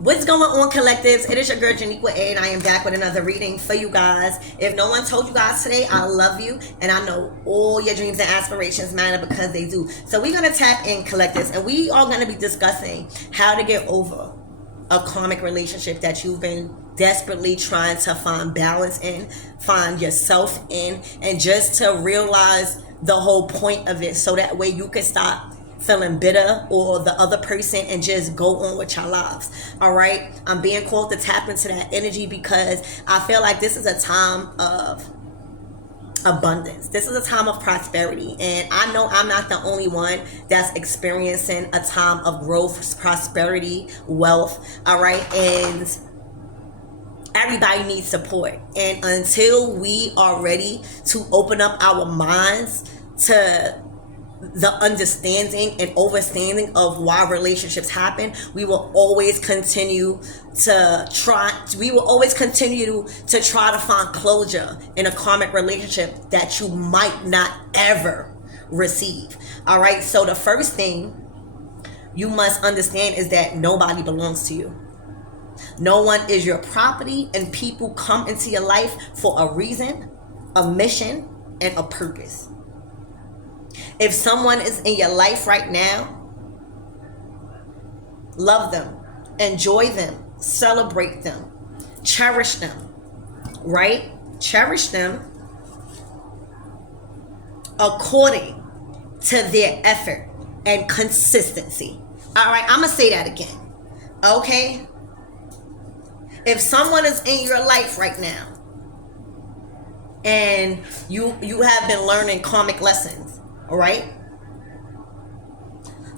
What's going on, collectives? It is your girl Janiqua A, and I am back with another reading for you guys. If no one told you guys today, I love you, and I know all your dreams and aspirations matter because they do. So we're going to tap in, collectives, and we are going to be discussing how to get over a karmic relationship that you've been desperately trying to find balance in, find yourself in, and just to realize the whole point of it, so that way you can stop feeling bitter or the other person and just go on with your lives. All right, I'm being called to tap into that energy because I feel like this is a time of abundance. This is a time of prosperity, and I know I'm not the only one that's experiencing a time of growth, prosperity, wealth. All right, and everybody needs support, and until we are ready to open up our minds to the understanding and understanding of why relationships happen, we will always continue to try to find closure in a karmic relationship that you might not ever receive. All right, so the first thing you must understand is that nobody belongs to you. No one is your property, and people come into your life for a reason, a mission, and a purpose. If someone is in your life right now, love them, enjoy them, celebrate them, cherish them, right? Cherish them according to their effort and consistency. All right, I'm going to say that again, okay? If someone is in your life right now and you have been learning karmic lessons, all right,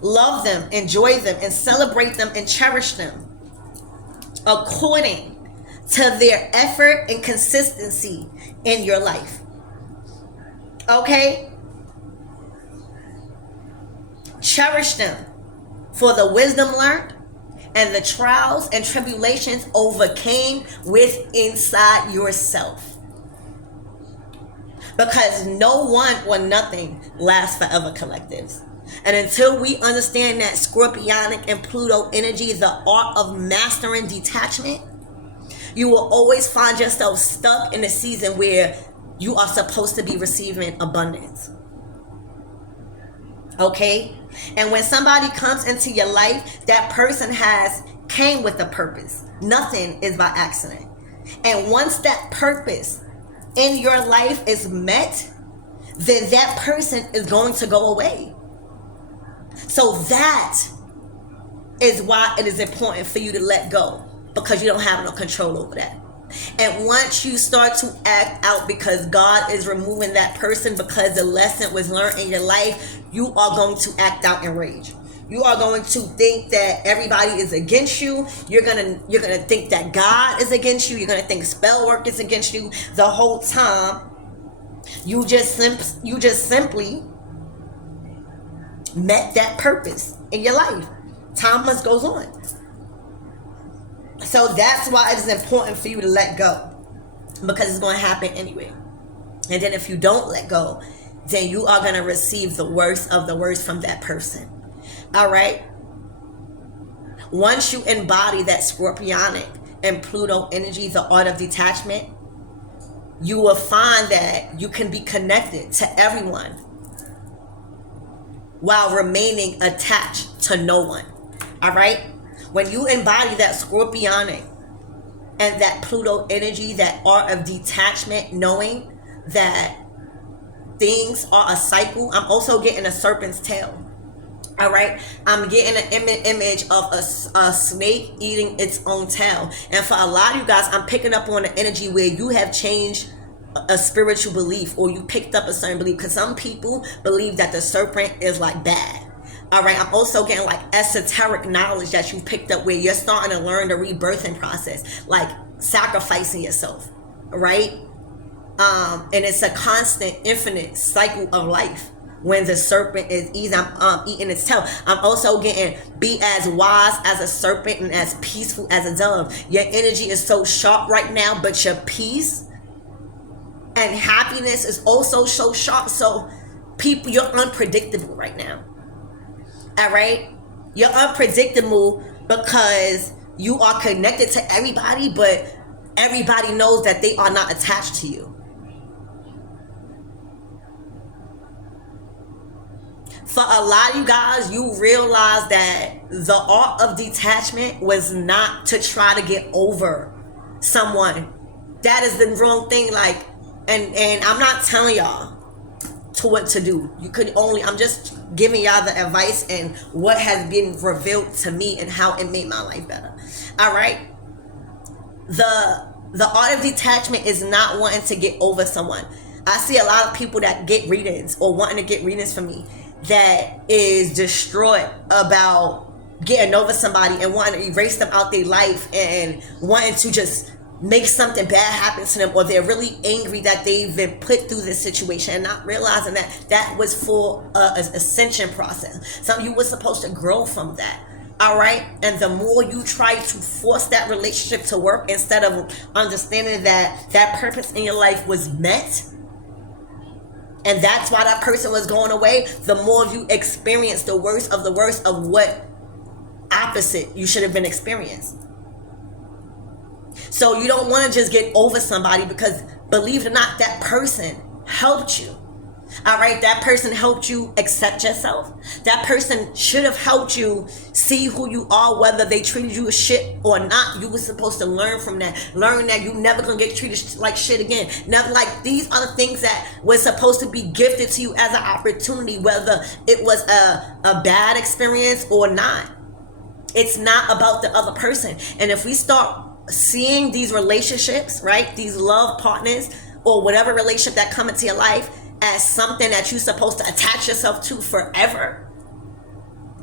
love them, enjoy them, and celebrate them and cherish them according to their effort and consistency in your life. Okay? Cherish them for the wisdom learned and the trials and tribulations overcame with inside yourself. Because no one or nothing lasts forever, collectives. And until we understand that Scorpionic and Pluto energy, the art of mastering detachment, you will always find yourself stuck in a season where you are supposed to be receiving abundance. Okay? And when somebody comes into your life, that person came with a purpose. Nothing is by accident. And once that purpose in your life is met, then that person is going to go away. So that is why it is important for you to let go, because you don't have no control over that. And once you start to act out because God is removing that person because the lesson was learned in your life, you are going to act out in rage. You are going to think that everybody is against you. You're gonna think that God is against you. You're gonna think spell work is against you. The whole time, you just simply met that purpose in your life. Time must goes on. So that's why it is important for you to let go, because it's going to happen anyway. And then if you don't let go, then you are going to receive the worst of the worst from that person. All right. Once you embody that Scorpionic and Pluto energy, the art of detachment, you will find that you can be connected to everyone while remaining attached to no one. All right. When you embody that Scorpionic and that Pluto energy, that art of detachment, knowing that things are a cycle. I'm also getting a serpent's tail. All right, I'm getting an image of a snake eating its own tail. And for a lot of you guys, I'm picking up on the energy where you have changed a spiritual belief, or you picked up a certain belief, because some people believe that the serpent is like bad. All right, I'm also getting like esoteric knowledge that you picked up where you're starting to learn the rebirthing process, like sacrificing yourself, right? And it's a constant, infinite cycle of life. When the serpent is eating its tail, I'm also getting be as wise as a serpent and as peaceful as a dove. Your energy is so sharp right now, but your peace and happiness is also so sharp. So people, you're unpredictable right now. All right, you're unpredictable because you are connected to everybody, but everybody knows that they are not attached to you. For a lot of you guys, you realize that the art of detachment was not to try to get over someone. That is the wrong thing. Like, and I'm not telling y'all to what to do. You could only, I'm just giving y'all the advice and what has been revealed to me and how it made my life better. All right. The art of detachment is not wanting to get over someone. I see a lot of people that get readings or wanting to get readings from me that is distraught about getting over somebody and wanting to erase them out their life and wanting to just make something bad happen to them, or they're really angry that they've been put through this situation and not realizing that that was for an ascension process. Some of you were supposed to grow from that. All right. And the more you try to force that relationship to work instead of understanding that that purpose in your life was met, and that's why that person was going away, the more you experience the worst of what opposite you should have been experienced. So you don't want to just get over somebody, because believe it or not, that person helped you. All right, that person helped you accept yourself. That person should have helped you see who you are, whether they treated you as shit or not. You were supposed to learn from that. Learn that you never gonna get treated like shit again. Never. Like, these are the things that were supposed to be gifted to you as an opportunity, whether it was a bad experience or not. It's not about the other person. And if we start seeing these relationships, right, these love partners or whatever relationship that come into your life as something that you're supposed to attach yourself to forever,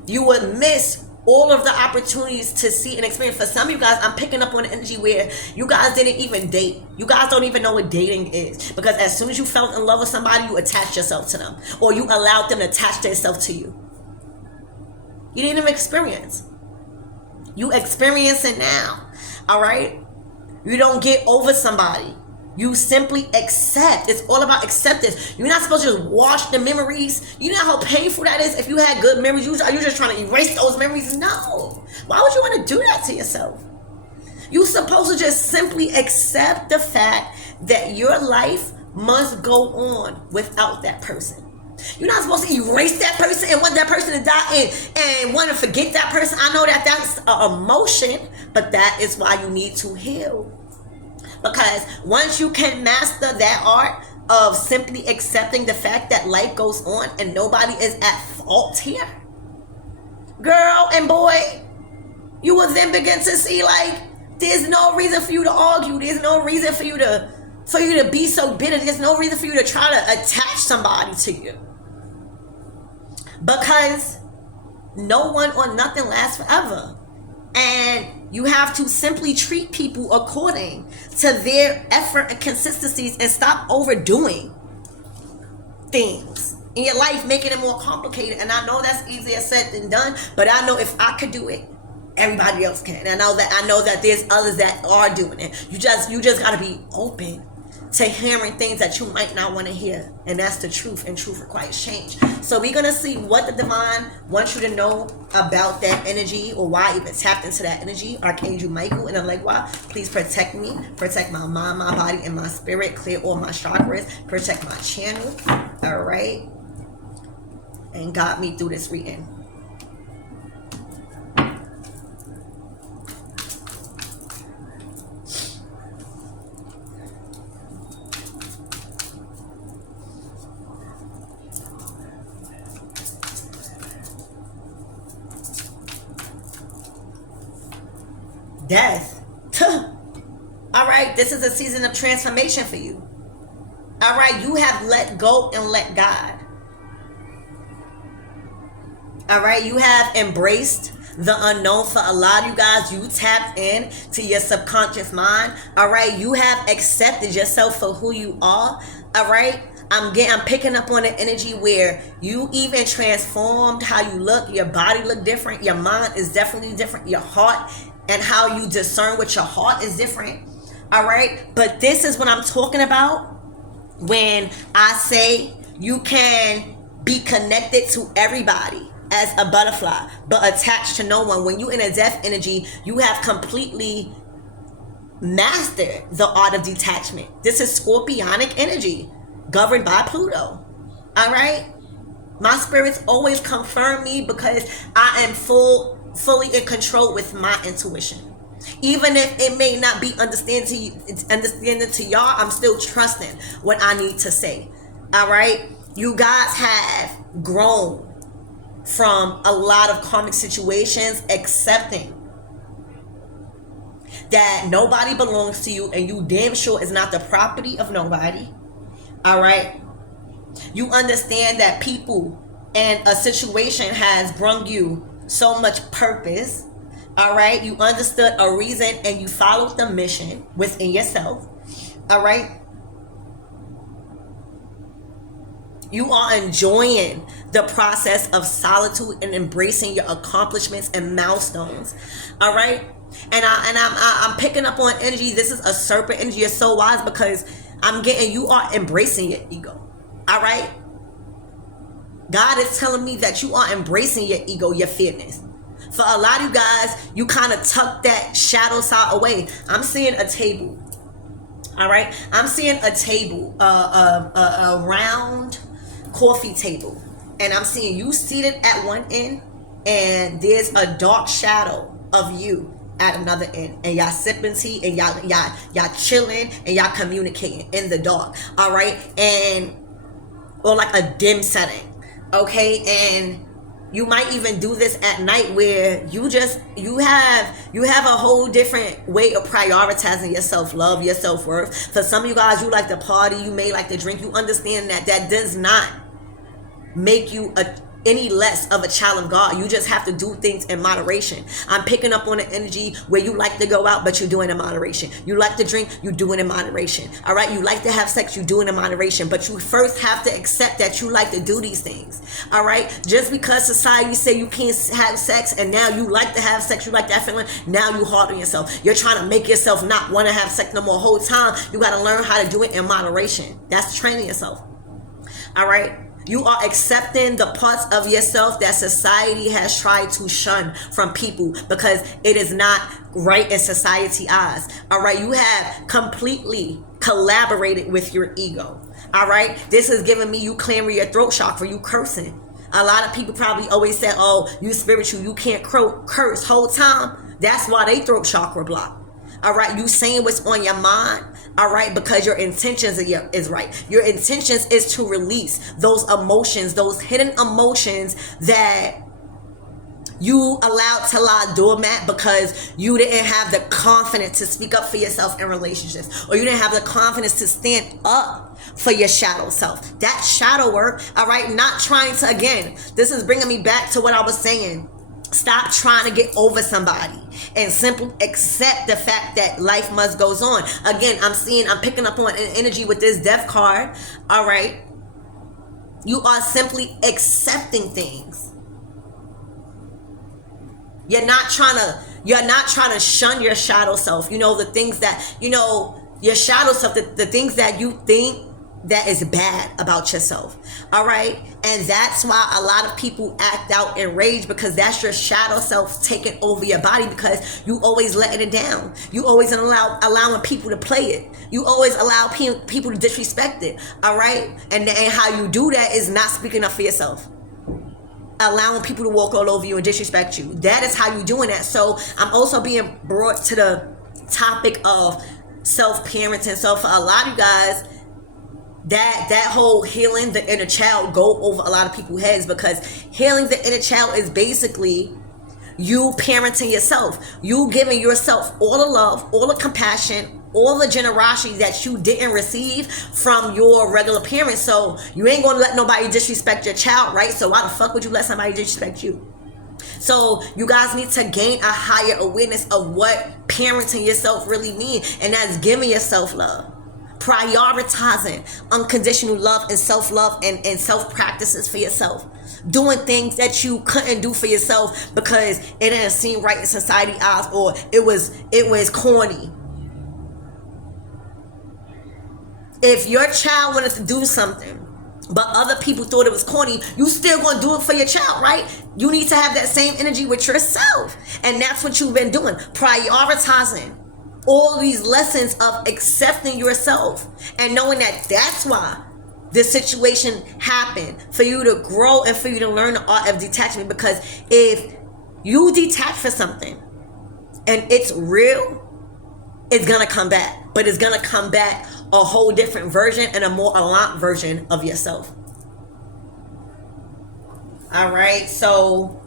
you would miss all of the opportunities to see and experience. For some of you guys, I'm picking up on the energy where you guys didn't even date. You guys don't even know what dating is, because as soon as you fell in love with somebody, you attached yourself to them, or you allowed them to attach themselves to you. You didn't even experience. You experience it now. All right? You don't get over somebody. You simply accept. It's all about acceptance. You're not supposed to just wash the memories. You know how painful that is. If you had good memories, are you just trying to erase those memories? No. Why would you want to do that to yourself? You're supposed to just simply accept the fact that your life must go on without that person. You're not supposed to erase that person and want that person to die and want to forget that person. I know that that's an emotion, but that is why you need to heal. Because once you can master that art of simply accepting the fact that life goes on and nobody is at fault here, girl and boy, you will then begin to see, like, there's no reason for you to argue. There's no reason for you to be so bitter. There's no reason for you to try to attach somebody to you. Because no one or nothing lasts forever. And you have to simply treat people according to their effort and consistencies and stop overdoing things in your life, making it more complicated. And I know that's easier said than done, but I know if I could do it, everybody else can. And I know that there's others that are doing it. You just got to be open to hearing things that you might not want to hear. And that's the truth, and truth requires change. So we're going to see what the divine wants you to know about that energy, or why I even tapped into that energy. Archangel Michael, and I'm like, wow, please protect me, protect my mind, my body, and my spirit, clear all my chakras, protect my channel. All right, and guide me through this reading. Death. All right, this is a season of transformation for you. All right, you have let go and let God. All right, you have embraced the unknown. For a lot of you guys, you tapped in to your subconscious mind. All right, you have accepted yourself for who you are. All right, I'm picking up on the energy where you even transformed how you look. Your body look different. Your mind is definitely different. Your heart and how you discern with your heart is different. All right, but this is what I'm talking about when I say you can be connected to everybody, as a butterfly, but attached to no one. When you in a death energy, you have completely mastered the art of detachment. This is scorpionic energy governed by Pluto. All right, my spirits always confirm me because I am fully in control with my intuition. Even if it may not be understanding to y'all, I'm still trusting what I need to say. All right, you guys have grown from a lot of karmic situations, accepting that nobody belongs to you and you damn sure is not the property of nobody. All right, you understand that people and a situation has brung you so much purpose. All right, you understood a reason and you followed the mission within yourself. All right, you are enjoying the process of solitude and embracing your accomplishments and milestones. All right, and I'm picking up on energy. This is a serpent energy. You're so wise because I'm getting, you are embracing your ego. All right, God is telling me that you are embracing your ego, your fearness. For a lot of you guys, you kind of tuck that shadow side away. I'm seeing a table. All right, I'm seeing a table, a round coffee table, and I'm seeing you seated at one end, and there's a dark shadow of you at another end, and y'all sipping tea, and y'all chilling, and y'all communicating in the dark. All right, and or like a dim setting. Okay, and you might even do this at night where you have a whole different way of prioritizing your self-love, your self-worth. For some of you guys, you like to party, you may like to drink. You understand that does not make you any less of a child of God. You just have to do things in moderation. I'm picking up on an energy where you like to go out, but you're doing it in moderation. You like to drink, you do it in moderation. All right, you like to have sex, you do it in moderation. But you first have to accept that you like to do these things. All right, just because society say you can't have sex, and now you like to have sex, you like that feeling, now you hard on yourself. You're trying to make yourself not want to have sex no more. Whole time you got to learn how to do it in moderation. That's training yourself. All right, you are accepting the parts of yourself that society has tried to shun from people because it is not right in society eyes. All right, you have completely collaborated with your ego. All right, this is giving me you clearing your throat chakra, you cursing. A lot of people probably always said, oh, you spiritual, you can't curse. Whole time, that's why they throat chakra blocked. All right, you saying what's on your mind. All right, because your intentions is right. Your intentions is to release those emotions, those hidden emotions that you allowed to lie doormat because you didn't have the confidence to speak up for yourself in relationships, or you didn't have the confidence to stand up for your shadow self. That shadow work, all right, not trying to, again, this is bringing me back to what I was saying. Stop trying to get over somebody and simply accept the fact that life must goes on. Again, I'm picking up on an energy with this death card. All right, you are simply accepting things. You're not trying to shun your shadow self. You know, the things that, you know, your shadow self, the things that you think that is bad about yourself. All right, and that's why a lot of people act out in rage, because that's your shadow self taking over your body, because you always letting it down. You always allowing people to play it. You always allow people to disrespect it. All right, and how you do that is not speaking up for yourself, allowing people to walk all over you and disrespect you. That is how you doing that. So I'm also being brought to the topic of self-parenting. So for a lot of you guys, that whole healing the inner child go over a lot of people's heads, because healing the inner child is basically you parenting yourself, you giving yourself all the love, all the compassion, all the generosity that you didn't receive from your regular parents. So you ain't gonna let nobody disrespect your child, right? So why the fuck would you let somebody disrespect you? So you guys need to gain a higher awareness of what parenting yourself really means, and that's giving yourself love, prioritizing unconditional love and self-love and self-practices for yourself, doing things that you couldn't do for yourself because it didn't seem right in society eyes, or it was corny. If your child wanted to do something but other people thought it was corny, you still gonna do it for your child, right? You need to have that same energy with yourself. And that's what you've been doing. Prioritizing all these lessons of accepting yourself and knowing that that's why this situation happened, for you to grow and for you to learn the art of detachment. Because if you detach for something and it's real, it's gonna come back, but it's gonna come back a whole different version and a more aligned version of yourself. All right, so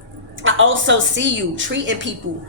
I also see you treating people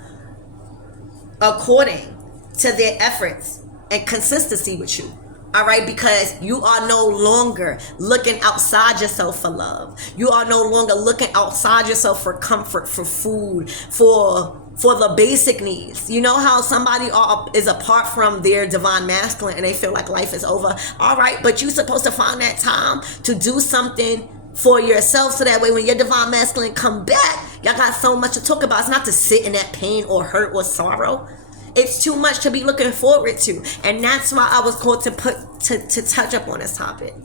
according to their efforts and consistency with you. All right, because you are no longer looking outside yourself for love. You are no longer looking outside yourself for comfort, for food, for the basic needs. You know how somebody is apart from their divine masculine and they feel like life is over? All right, but you're supposed to find that time to do something for yourself, so that way when your divine masculine come back, y'all got so much to talk about. It's not to sit in that pain or hurt or sorrow. It's too much to be looking forward to. And that's why I was called to touch up on this topic.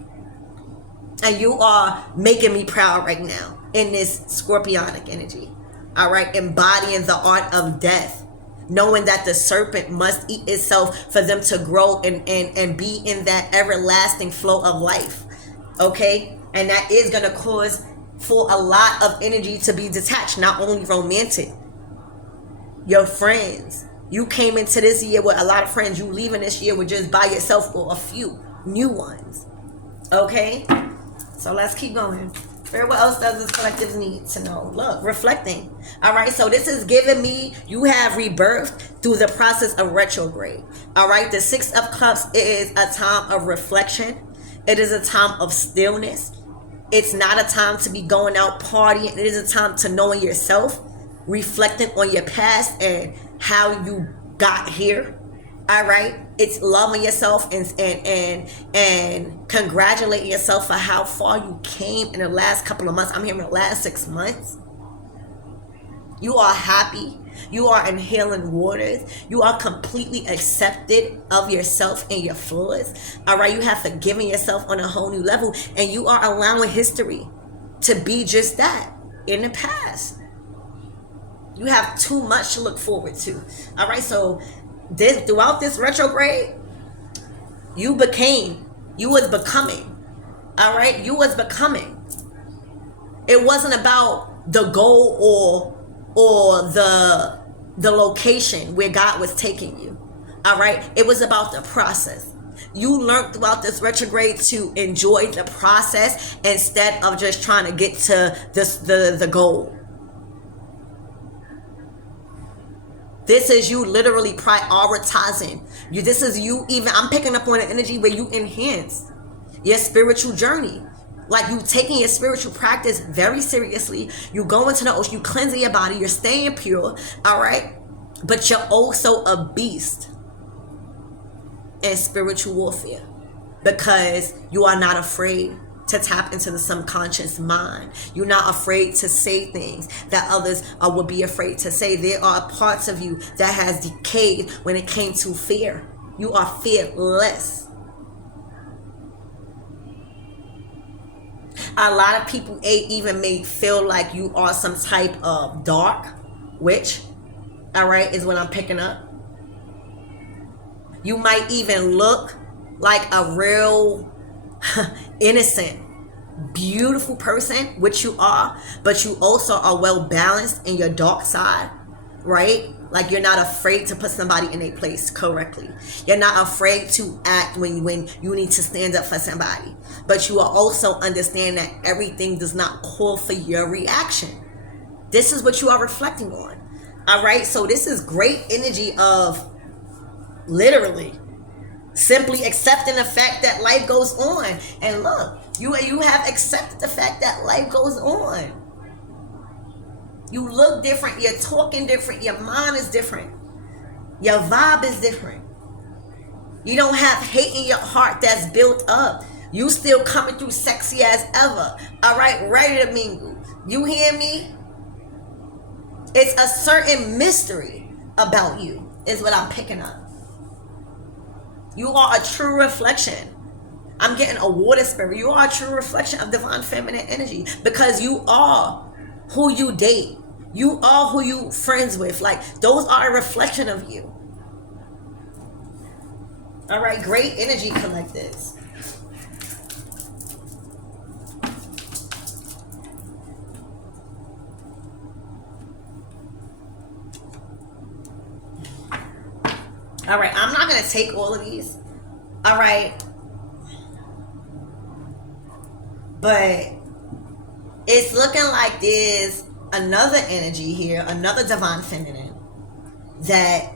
And you are making me proud right now in this scorpionic energy. All right, embodying the art of death, knowing that the serpent must eat itself for them to grow and be in that everlasting flow of life. Okay, and that is going to cause for a lot of energy to be detached, not only romantic. Your friends, you came into this year with a lot of friends. You leaving this year with just by yourself or a few new ones. Okay, so let's keep going. What else does this collective need to know? Look, reflecting. All right, so this is giving me, you have rebirthed through the process of retrograde. All right, the Six of Cups is a time of reflection. It is a time of stillness. It's not a time to be going out partying. It is a time to knowing yourself, reflecting on your past and how you got here. All right, it's loving yourself and congratulating yourself for how far you came in the last couple of months. I'm here in the last 6 months. You are happy. You are in healing waters. You are completely accepted of yourself and your flaws. All right, you have forgiven yourself on a whole new level, and you are allowing history to be just that in the past. You have too much to look forward to. All right, so throughout this retrograde, you was becoming. All right, you was becoming. It wasn't about the goal or the location where God was taking you. All right, it was about the process. You learned throughout this retrograde to enjoy the process instead of just trying to get to the goal. This is you literally prioritizing. This is you even, I'm picking up on an energy where you enhance your spiritual journey. Like you taking your spiritual practice very seriously. You go into the ocean, you cleansing your body, you're staying pure, all right? But you're also a beast in spiritual warfare because you are not afraid to tap into the subconscious mind. You're not afraid to say things that others would be afraid to say. There are parts of you that has decayed when it came to fear. You are fearless. A lot of people even may feel like you are some type of dark witch. All right, is what I'm picking up. You might even look like a real innocent, beautiful person, which you are, but you also are well balanced in your dark side, right? Like you're not afraid to put somebody in a place correctly. You're not afraid to act when you need to stand up for somebody. But you are also understand that everything does not call for your reaction. This is what you are reflecting on. All right, so this is great energy of literally simply accepting the fact that life goes on. And look, you have accepted the fact that life goes on. You look different, you're talking different, your mind is different, your vibe is different. You don't have hate in your heart that's built up. You still coming through sexy as ever. All right, ready to mingle. You hear me? It's a certain mystery about you is what I'm picking up. You are a true reflection. I'm getting a water spirit. You are a true reflection of divine feminine energy because you are who you date. You are who you friends with. Like, those are a reflection of you. All right, great energy collectives. All right, I'm not going to take all of these. All right. But it's looking like there's another energy here, another divine feminine that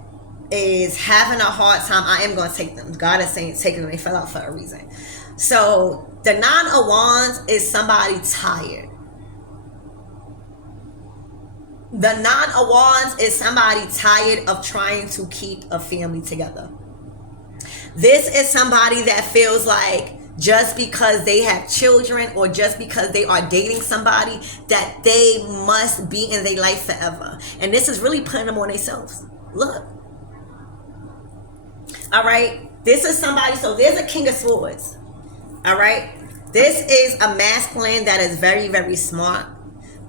is having a hard time. I am going to take them. God is saying take them. They fell out for a reason. So the Nine of Wands is somebody tired. The Nine of Wands is somebody tired of trying to keep a family together. This is somebody that feels like just because they have children or just because they are dating somebody that they must be in their life forever. And this is really putting them on themselves. Look. All right. This is somebody. So there's a King of Swords. All right. This is a masculine that is very, very smart.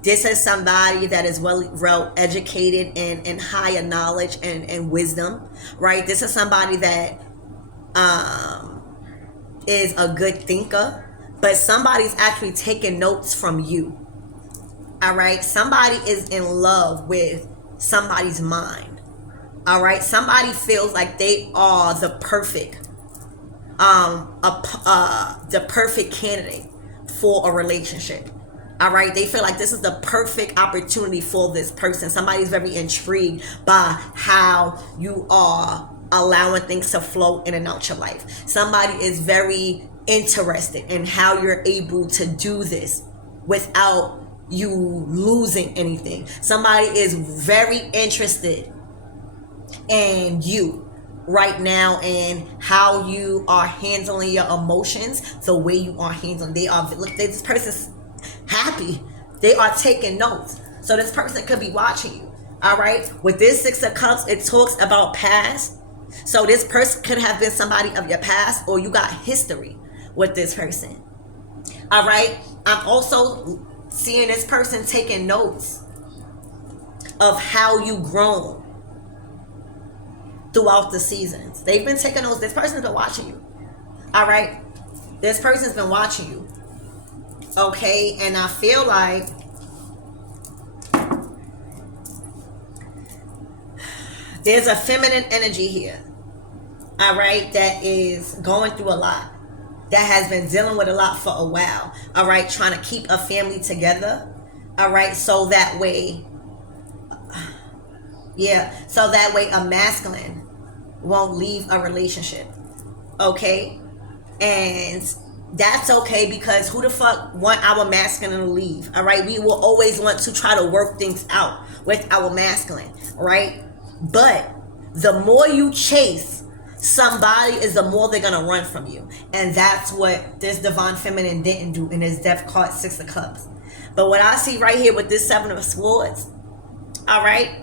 This is somebody that is well educated and higher knowledge and wisdom, right? This is somebody that is a good thinker, but somebody's actually taking notes from you. All right? Somebody is in love with somebody's mind. All right? Somebody feels like they are the perfect the perfect candidate for a relationship. All right, they feel like this is the perfect opportunity for this person. Somebody's very intrigued by how you are allowing things to flow in and out your life. Somebody is very interested in how you're able to do this without you losing anything. Somebody is very interested in you right now and how you are handling your emotions, the way you are handling. Look, this person's happy. They are taking notes. So this person could be watching you. All right. With this Six of Cups, it talks about past. So this person could have been somebody of your past, or you got history with this person. All right. I'm also seeing this person taking notes of how you grown throughout the seasons. They've been taking notes. This person's been watching you. All right. This person's been watching you. Okay, and I feel like there's a feminine energy here, all right, that is going through a lot, that has been dealing with a lot for a while, all right, trying to keep a family together, all right, so that way, so that way a masculine won't leave a relationship, okay, and that's okay, because who the fuck want our masculine to leave? All right, we will always want to try to work things out with our masculine, right? But the more you chase somebody, is the more they're gonna run from you, and that's what this divine feminine didn't do in this Death card, Six of Cups. But what I see right here with this Seven of Swords, all right,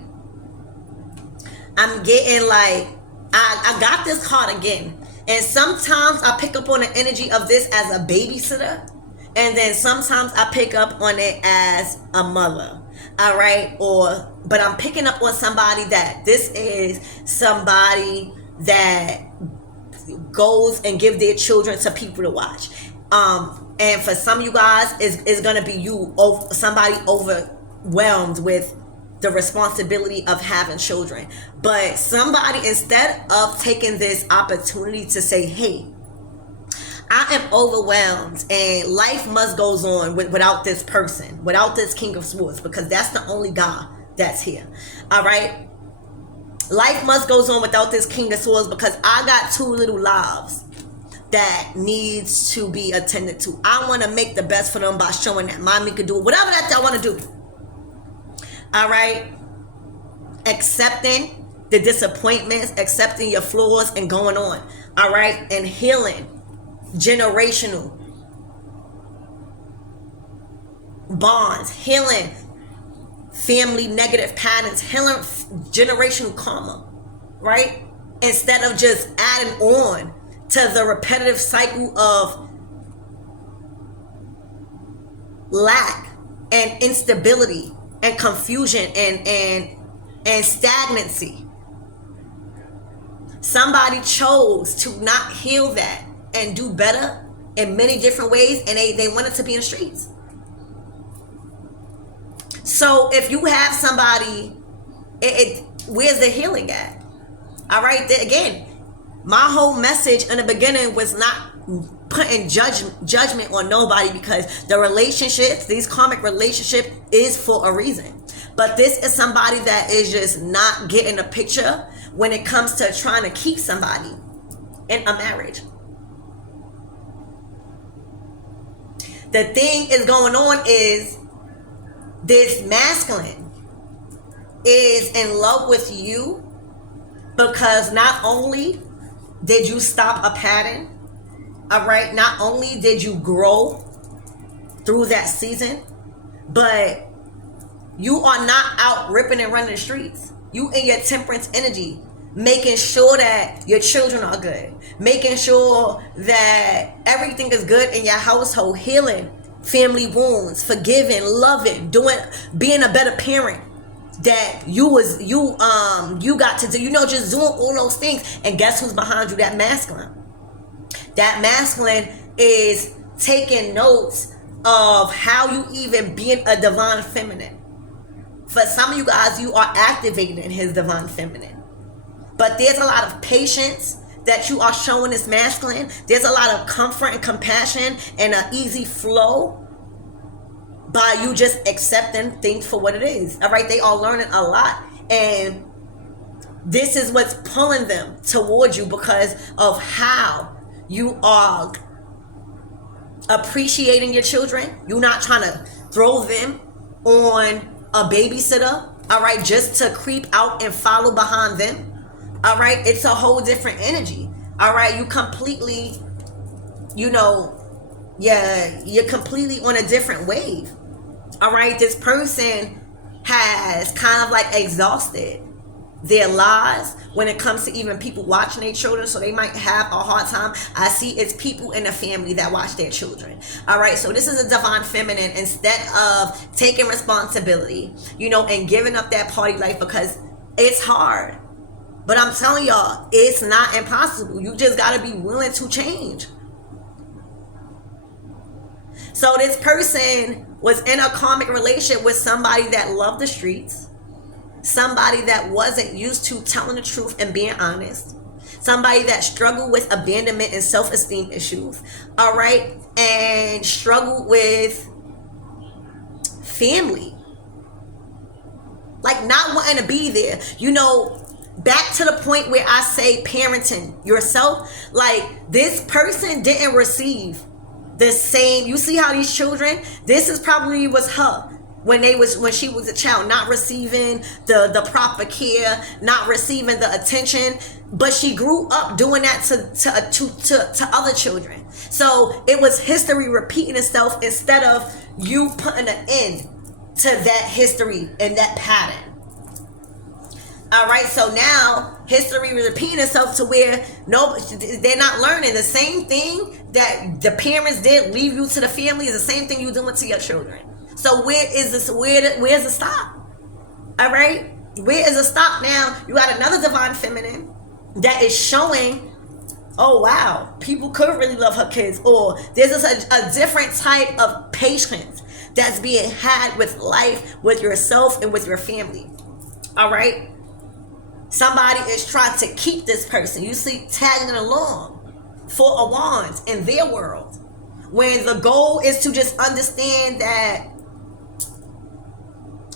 I'm getting like I got this card again. And sometimes I pick up on the energy of this as a babysitter. And then sometimes I pick up on it as a mother. All right. But I'm picking up on somebody that this is somebody that goes and give their children to people to watch. And for some of you guys, it's going to be somebody overwhelmed with the responsibility of having children. But somebody, instead of taking this opportunity to say, hey, I am overwhelmed and life must goes on without this person, without this King of Swords, because that's the only guy that's here. All right. Life must goes on without this King of Swords, because I got two little lives that needs to be attended to. I want to make the best for them by showing that mommy can do whatever that I want to do. All right, accepting the disappointments, accepting your flaws, and going on. All right, and healing generational bonds, healing family negative patterns, healing generational karma. Right, instead of just adding on to the repetitive cycle of lack and instability and confusion and stagnancy. Somebody chose to not heal that and do better in many different ways, and they wanted to be in the streets. So if you have somebody, where's the healing at? All right, again, my whole message in the beginning was not putting judgment on nobody, because the relationships, these karmic relationships, is for a reason. But this is somebody that is just not getting a picture when it comes to trying to keep somebody in a marriage. The thing is going on is this masculine is in love with you because not only did you stop a pattern, all right, not only did you grow through that season, but you are not out ripping and running the streets. You in your temperance energy, making sure that your children are good, making sure that everything is good in your household, healing family wounds, forgiving, loving, being a better parent that you got to do, just doing all those things. And guess who's behind you? That masculine. That masculine is taking notes of how you even being a divine feminine. For some of you guys, you are activating his divine feminine. But there's a lot of patience that you are showing this masculine. There's a lot of comfort and compassion and an easy flow by you just accepting things for what it is. All right, they are learning a lot. And this is what's pulling them towards you because of how you are appreciating your children. You're not trying to throw them on a babysitter, all right, just to creep out and follow behind them. All right, it's a whole different energy. All right, you completely, you're completely on a different wave. All right, this person has kind of like exhausted their lives when it comes to even people watching their children, so they might have a hard time. I see it's people in the family that watch their children. All right, so this is a divine feminine. Instead of taking responsibility, and giving up that party life, because it's hard. But I'm telling y'all, it's not impossible. You just got to be willing to change. So this person was in a karmic relationship with somebody that loved the streets, somebody that wasn't used to telling the truth and being honest, somebody that struggled with abandonment and self-esteem issues, all right, and struggled with family, like not wanting to be there. Back to the point where I say parenting yourself, like this person didn't receive the same. You see how these children, this is probably was her when she was a child, not receiving the proper care, not receiving the attention, but she grew up doing that to other children. So it was history repeating itself instead of you putting an end to that history and that pattern. All right, so now history repeating itself to where they're not learning. The same thing that the parents did, leave you to the family, is the same thing you're doing to your children. So where's the stop? All right, where is the stop? Now you got another divine feminine that is showing, oh wow, people could really love her kids, or there's a different type of patience that's being had with life, with yourself, and with your family. All right. Somebody is trying to keep this person. You see, tagging along for a wands in their world, when the goal is to just understand that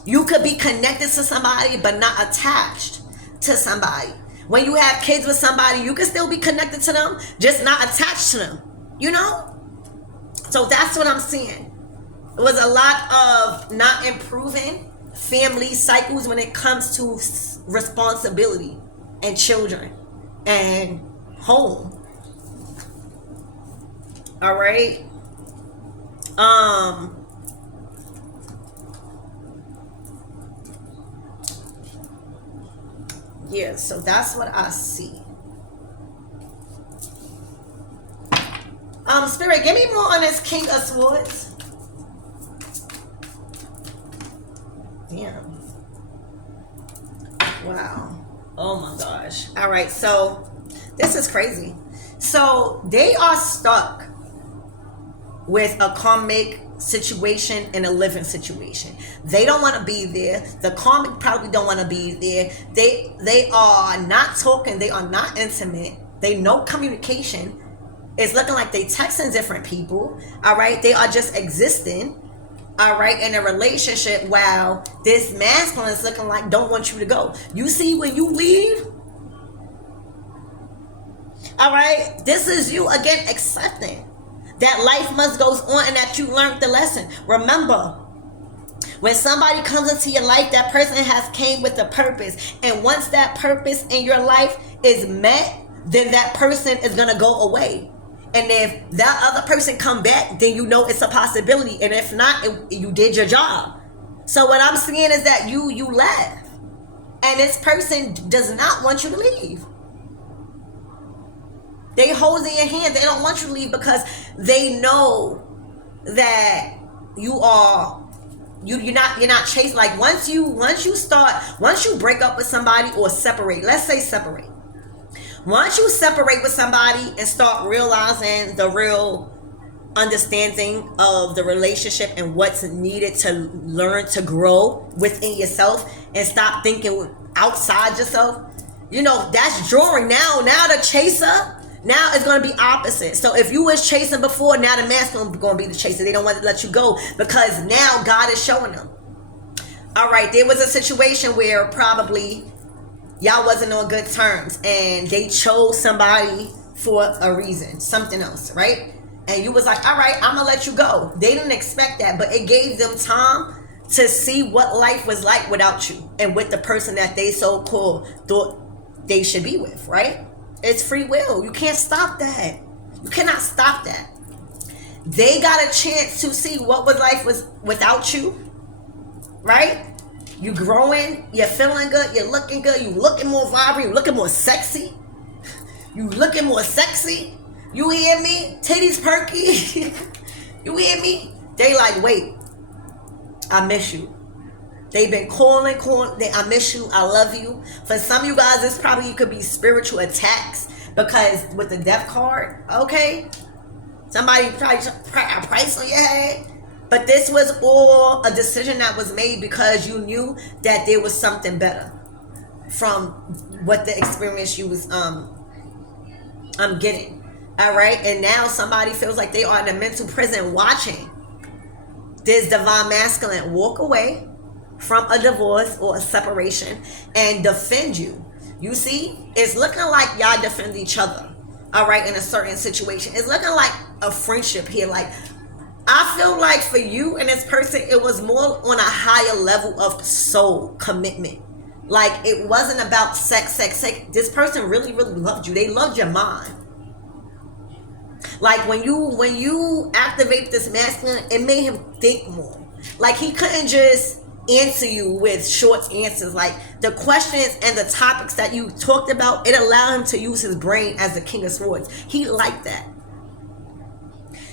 you could be connected to somebody but not attached to somebody. When you have kids with somebody, you can still be connected to them, just not attached to them. So that's what I'm seeing. It was a lot of not improving family cycles when it comes to responsibility and children and home. All right. Yeah, so that's what I see. Spirit, give me more on this King of Swords. Damn. Wow. Oh my gosh. All right, so this is crazy. So they are stuck with a karmic situation and a living situation. They don't want to be there. The karmic probably don't want to be there. They are not talking. They are not intimate. They no communication. It's looking like they texting different people. All right, they are just existing. All right, in a relationship, while this masculine is looking like don't want you to go. You see, when you leave, all right, this is you again accepting that life must goes on and that you learned the lesson. Remember, when somebody comes into your life, that person has came with a purpose, and once that purpose in your life is met, then that person is gonna go away. And if that other person come back, then you know it's a possibility. And if not, you did your job. So what I'm seeing is that you left. And this person does not want you to leave. They hold in your hand. They don't want you to leave because they know that you're not chasing. Like once you break up with somebody or separate, let's say separate. Once you separate with somebody and start realizing the real understanding of the relationship and what's needed to learn to grow within yourself and stop thinking outside yourself, you know, that's drawing. Now the chaser, now it's going to be opposite. So if you was chasing before, now the man's going to be the chaser. They don't want to let you go because now God is showing them. All right, there was a situation where probably y'all wasn't on good terms and they chose somebody for a reason, something else, right? And you was like, all right, I'm gonna let you go. They didn't expect that, but it gave them time to see what life was like without you and with the person that they so-called thought they should be with, right? It's free will. You can't stop that. You cannot stop that. They got a chance to see what was life was without you, right? You growing, you're feeling good, you're looking good, you looking more vibrant, you looking more sexy. You looking more sexy. You hear me? Titties perky. You hear me? They like, wait, I miss you. They've been calling, I miss you, I love you. For some of you guys, this probably could be spiritual attacks because with the death card, okay? Somebody probably put a price on your head. But this was all a decision that was made because you knew that there was something better from what the experience you was getting. All right, and now somebody feels like they are in a mental prison watching this divine masculine walk away from a divorce or a separation and defend you. You see, it's looking like y'all defend each other. All right, in a certain situation, it's looking like a friendship here, like. I feel like for you and this person, it was more on a higher level of soul commitment. Like it wasn't about sex. This person really, really loved you. They loved your mind. Like when you activate this masculine, it made him think more. Like he couldn't just answer you with short answers. Like the questions and the topics that you talked about, it allowed him to use his brain as the King of Swords. He liked that.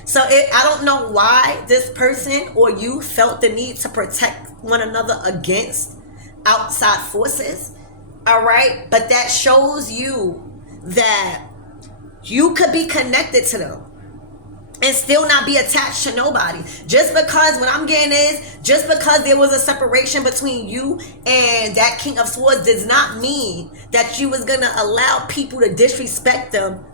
So I don't know why this person or you felt the need to protect one another against outside forces. All right. But that shows you that you could be connected to them and still not be attached to nobody. Just because what I'm getting is just because there was a separation between you and that King of Swords does not mean that you was going to allow people to disrespect them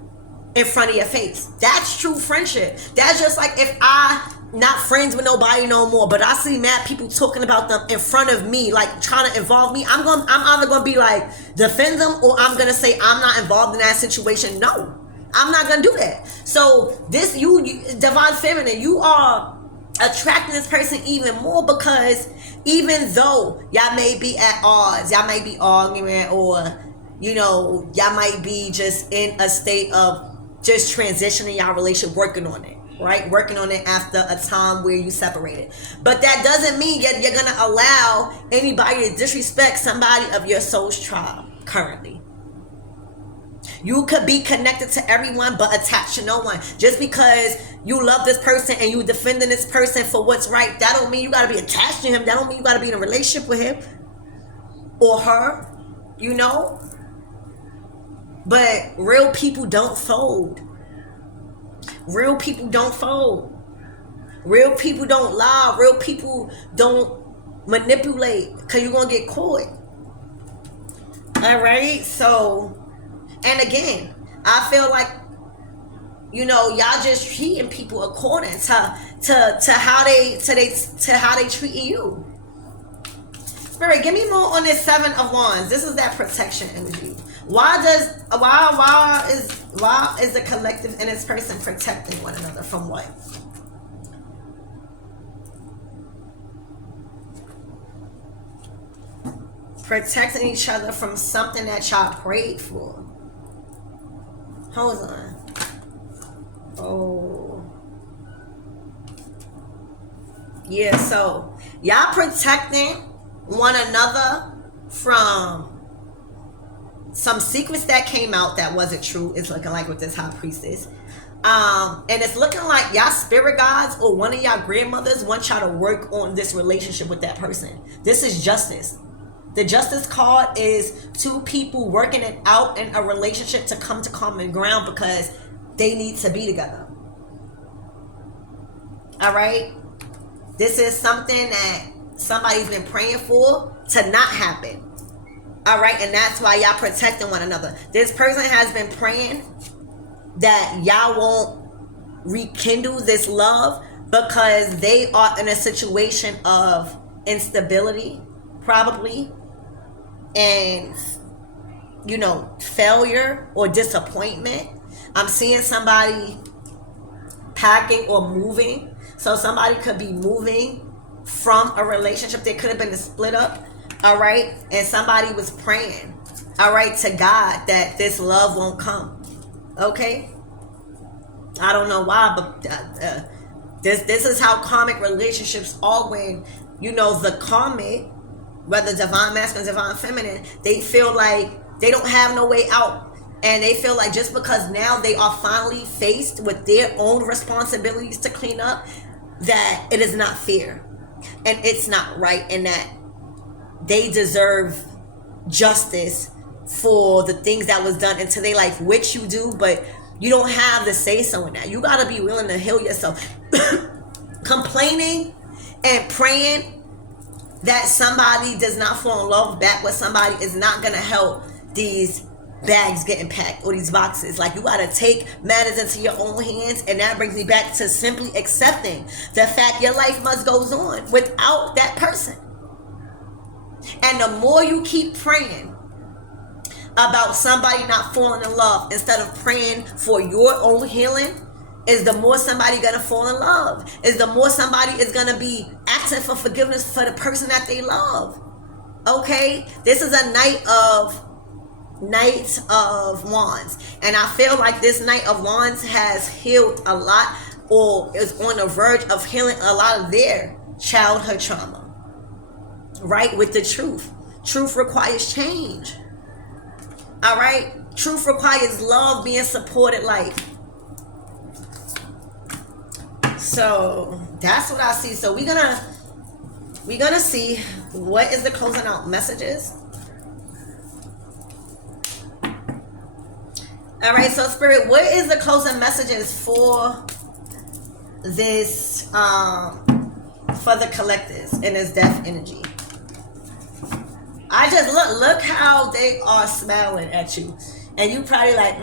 in front of your face. That's true friendship. That's just like if I not friends with nobody no more, but I see mad people talking about them in front of me, like trying to involve me. I'm either gonna be like defend them, or I'm gonna say I'm not involved in that situation. No, I'm not gonna do that. So this you divine feminine, you are attracting this person even more because even though y'all may be at odds, y'all may be arguing, or you know y'all might be just in a state of just transitioning y'all relationship, working on it, right? Working on it after a time where you separated. But that doesn't mean you're going to allow anybody to disrespect somebody of your soul's tribe currently. You could be connected to everyone but attached to no one. Just because you love this person and you defending this person for what's right, that don't mean you gotta be attached to him. That don't mean you gotta be in a relationship with him or her, you know? But real people don't fold. Real people don't fold. Real people don't lie. Real people don't manipulate, because you're going to get caught. All right? So, and again, I feel like, you know, y'all just treating people according to how they treating you. Spirit, give me more on this Seven of Wands. This is that protection energy. Why is the collective and its person protecting one another from what? Protecting each other from something that y'all prayed for. Hold on. Oh. Yeah, so y'all protecting one another from some secrets that came out that wasn't true. It's looking like with this high priestess. And it's looking like y'all spirit guides or one of y'all grandmothers want y'all to work on this relationship with that person. This is justice. The justice card is two people working it out in a relationship to come to common ground because they need to be together. All right? This is something that somebody's been praying for to not happen. All right? And that's why y'all protecting one another. This person has been praying that y'all won't rekindle this love because they are in a situation of instability, probably, and, you know, failure or disappointment. I'm seeing somebody packing or moving. So somebody could be moving from a relationship. They could have been split up. All right. And somebody was praying, all right, to God that this love won't come. Okay. I don't know why, but this is how karmic relationships are, when, you know, the karmic, whether divine masculine, divine feminine, they feel like they don't have no way out. And they feel like just because now they are finally faced with their own responsibilities to clean up, that it is not fair and it's not right, and that they deserve justice for the things that was done into their life, which you do, but you don't have the say so in that. You got to be willing to heal yourself. Complaining and praying that somebody does not fall in love back with somebody is not going to help these bags getting packed or these boxes. Like, you got to take matters into your own hands. And that brings me back to simply accepting the fact your life must goes on without that person. And the more you keep praying about somebody not falling in love instead of praying for your own healing, is the more somebody gonna fall in love, is the more somebody is gonna be asking for forgiveness for the person that they love. Okay, this is a Knight of Wands, and I feel like this Knight of Wands has healed a lot, or is on the verge of healing a lot of their childhood trauma, right? With the truth requires change. All right, truth requires love, being supported, life. So that's what I see. So we're gonna see what is the closing out messages. All right, so Spirit, what is the closing messages for this for the collectives in this death energy? I just look how they are smiling at you, and you probably like,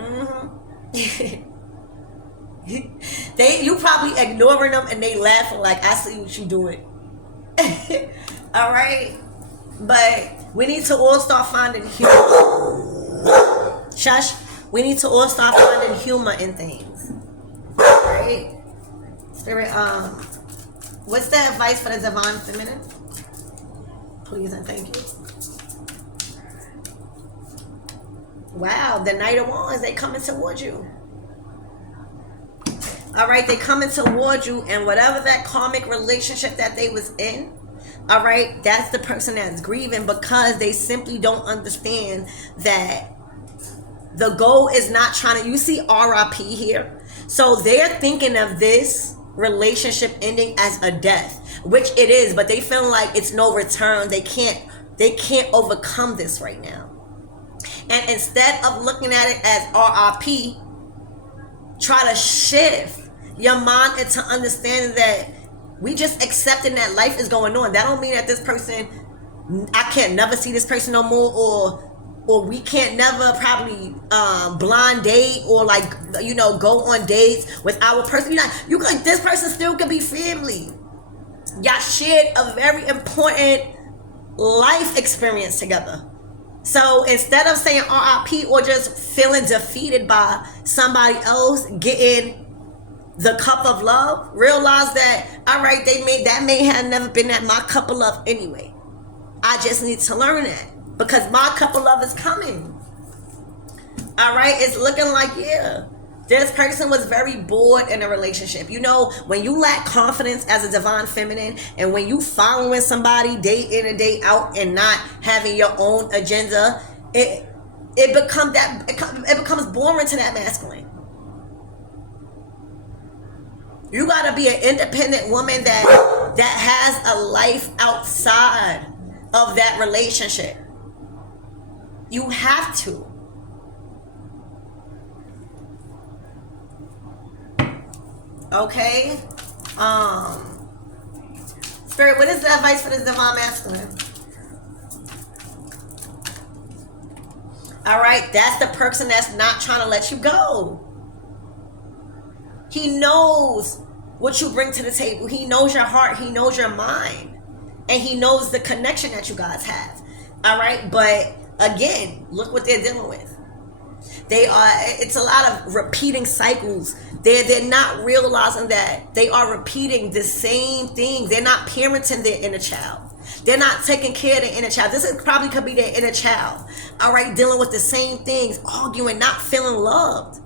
you probably ignoring them, and they laughing like, I see what you doing. All right, but we need to all start finding humor. Shush. We need to all start finding humor in things. All right, Spirit. What's the advice for the divine feminine? Please and thank you. Wow, the Knight of Wands, they coming towards you. All right, they coming towards you, and whatever that karmic relationship that they was in, all right, that's the person that's grieving because they simply don't understand that the goal is not trying to, you see RIP here, so they're thinking of this relationship ending as a death, which it is, but they feel like it's no return. They can't overcome this right now. And instead of looking at it as RIP, try to shift your mind into understanding that we just accepting that life is going on. That don't mean that this person, I can't never see this person no more, or we can't never probably blind date, or like, you know, go on dates with our person. You like, this person still could be family. Y'all shared a very important life experience together. So instead of saying RIP or just feeling defeated by somebody else getting the cup of love, realize that, all right, that may have never been at my cup of love anyway. I just need to learn that, because my cup of love is coming. All right, it's looking like, yeah, this person was very bored in a relationship. You know, when you lack confidence as a divine feminine, and when you following somebody day in and day out and not having your own agenda, it becomes boring to that masculine. You gotta be an independent woman that has a life outside of that relationship. You have to. Okay? Spirit, what is the advice for this divine masculine? Alright, that's the person that's not trying to let you go. He knows what you bring to the table. He knows your heart. He knows your mind. And he knows the connection that you guys have. All right? But again, look what they're dealing with. It's a lot of repeating cycles. They're not realizing that they are repeating the same thing. They're not parenting their inner child. They're not taking care of their inner child. Probably could be their inner child. All right? Dealing with the same things. Arguing, not feeling loved.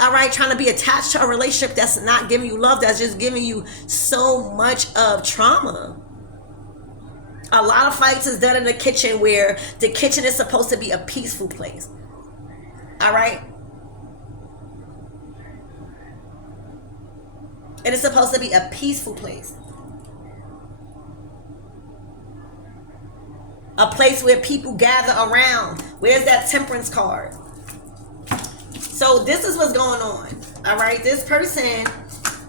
All right, trying to be attached to a relationship that's not giving you love, that's just giving you so much of trauma. A lot of fights is done in the kitchen, where the kitchen is supposed to be a peaceful place. All right? It is supposed to be a peaceful place. A place where people gather around. Where's that temperance card? So this is what's going on. All right, this person,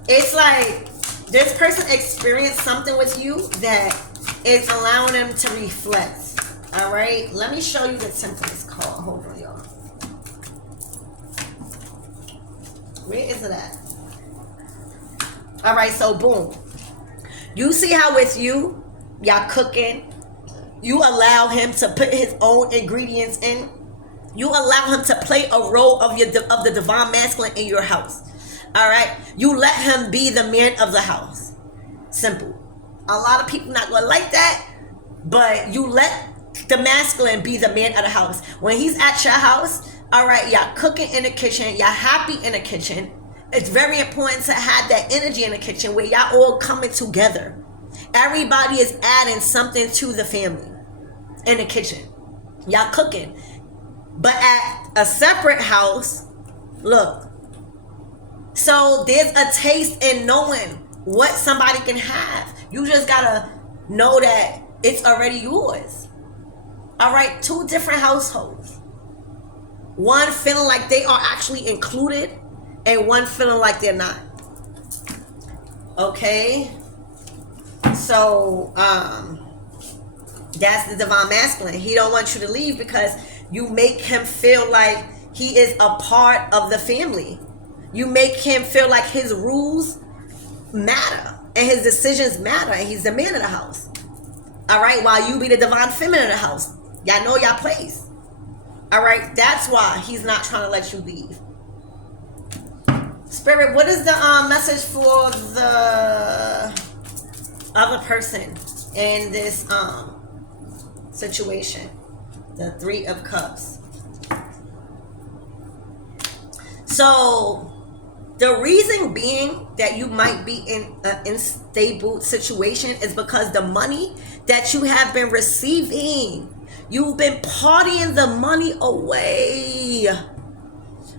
it's like this person experienced something with you that is allowing them to reflect. All right, let me show you the temperance card. Hold on, y'all. Where is it at? All right, so boom. You see how with you, y'all cooking, you allow him to put his own ingredients in. You allow him to play a role of the divine masculine in your house. All right? You let him be the man of the house. Simple. A lot of people not going to like that, but you let the masculine be the man of the house. When he's at your house, all right, y'all cooking in the kitchen, y'all happy in the kitchen. It's very important to have that energy in the kitchen where y'all all coming together. Everybody is adding something to the family in the kitchen. Y'all cooking. But at a separate house, look. So there's a taste in knowing what somebody can have. You just gotta know that it's already yours. All right, 2 different households. One feeling like they are actually included, and one feeling like they're not. Okay. So, that's the divine masculine. He don't want you to leave because you make him feel like he is a part of the family. You make him feel like his rules matter and his decisions matter, and he's the man of the house. All right, while you be the divine feminine of the house. Y'all know y'all place. All right, that's why he's not trying to let you leave. Spirit, what is the message for the other person in this situation? The 3 of Cups. So the reason being that you might be in an unstable situation is because the money that you have been receiving, you've been partying the money away.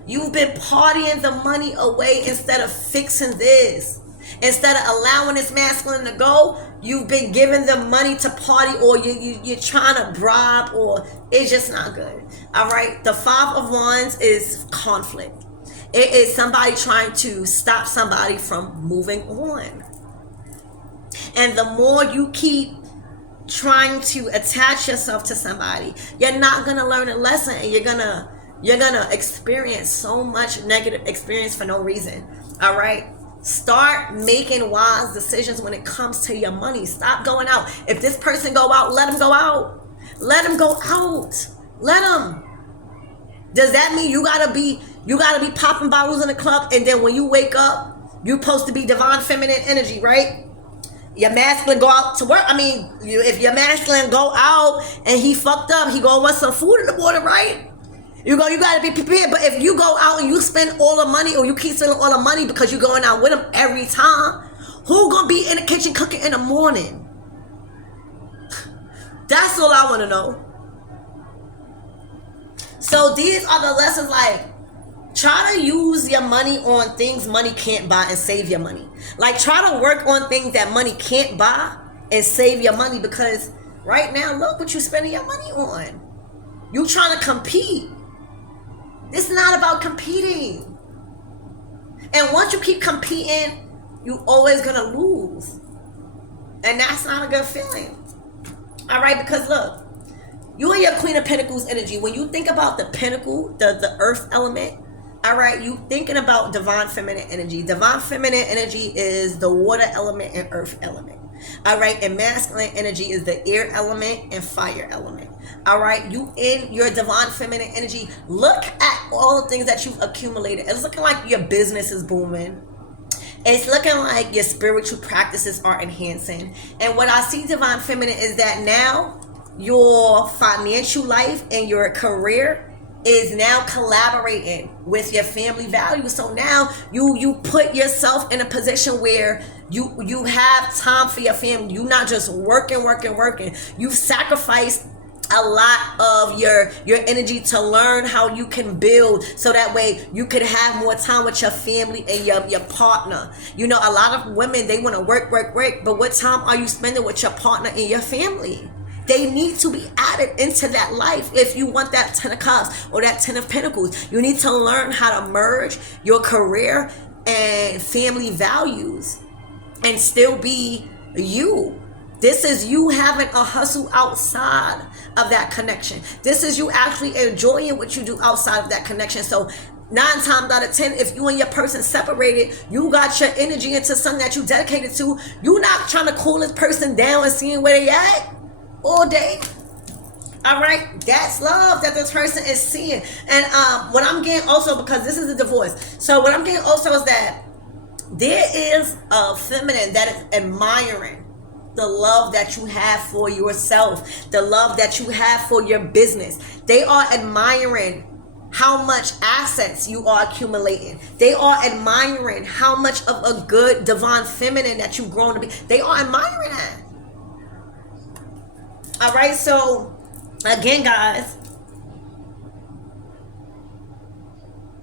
You've been partying the money away instead of fixing this. Instead of allowing this masculine to go, you've been giving them money to party, or you're trying to bribe, or it's just not good. All right. The Five of Wands is conflict. It is somebody trying to stop somebody from moving on. And the more you keep trying to attach yourself to somebody, you're not going to learn a lesson, and you're gonna experience so much negative experience for no reason. All right. Start making wise decisions when it comes to your money. Stop going out. If this person go out, let them go out. Let them go out. Let them. Does that mean you gotta be popping bottles in the club, and then when you wake up, you're supposed to be divine feminine energy, right? Your masculine go out to work. I mean, if your masculine go out and he fucked up, he go want some food in the morning, right? You gotta be prepared. But if you go out and you spend all the money, or you keep spending all the money because you're going out with him every time, who gonna be in the kitchen cooking in the morning? That's all I want to know. So these are the lessons. Like, try to use your money on things money can't buy and save your money. Like, try to work on things that money can't buy and save your money, because right now, look what you're spending your money on. You trying to compete. It's not about competing. And once you keep competing, you always gonna lose. And that's not a good feeling. All right, because look, you and your Queen of Pentacles energy, when you think about the pinnacle, the earth element, all right, you thinking about divine feminine energy. Divine feminine energy is the water element and earth element. All right, and masculine energy is the air element and fire element. All right, you in your divine feminine energy, look at all the things that you've accumulated. It's looking like your business is booming. It's looking like your spiritual practices are enhancing. And what I see, divine feminine, is that now your financial life and your career is now collaborating with your family values. So now you put yourself in a position where you have time for your family. You're not just working. You've sacrificed a lot of your energy to learn how you can build, so that way you could have more time with your family and your partner. You know, a lot of women, they want to work, but what time are you spending with your partner and your family? They need to be added into that life. If you want that 10 of Cups or that 10 of Pentacles, you need to learn how to merge your career and family values and still be you. This is you having a hustle outside of that connection. This is you actually enjoying what you do outside of that connection. So 9 times out of 10, if you and your person separated, you got your energy into something that you dedicated to. You're not trying to cool this person down and seeing where they at all day. All right, that's love that this person is seeing. And what I'm getting also, because this is a divorce, so what I'm getting also is that there is a feminine that is admiring the love that you have for yourself, the love that you have for your business. They are admiring how much assets you are accumulating. They are admiring how much of a good divine feminine that you've grown to be. They are admiring that. All right, so again, guys,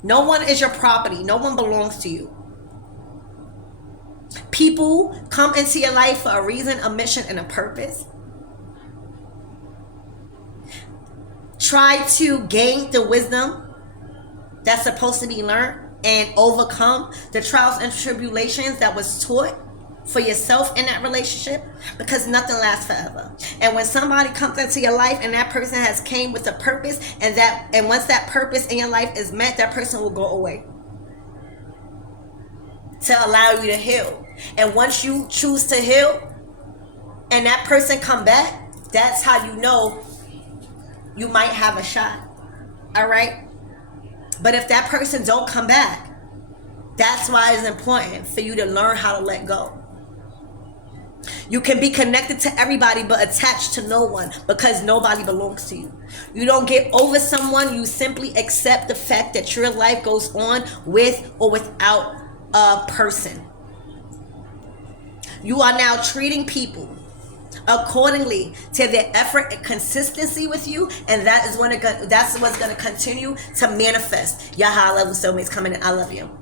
no one is your property. No one belongs to you. People come into your life for a reason, a mission, and a purpose. Try to gain the wisdom that's supposed to be learned and overcome the trials and tribulations that was taught for yourself in that relationship, because nothing lasts forever. And when somebody comes into your life and that person has came with a purpose, and once that purpose in your life is met, that person will go away to allow you to heal. And once you choose to heal and that person come back, that's how you know you might have a shot. All right, but if that person don't come back, that's why it's important for you to learn how to let go. You can be connected to everybody but attached to no one, because nobody belongs to you. You don't get over someone. You simply accept the fact that your life goes on with or without a person. You are now treating people accordingly to their effort and consistency with you, and that's what's going to continue to manifest your high level soulmates coming in. I love you.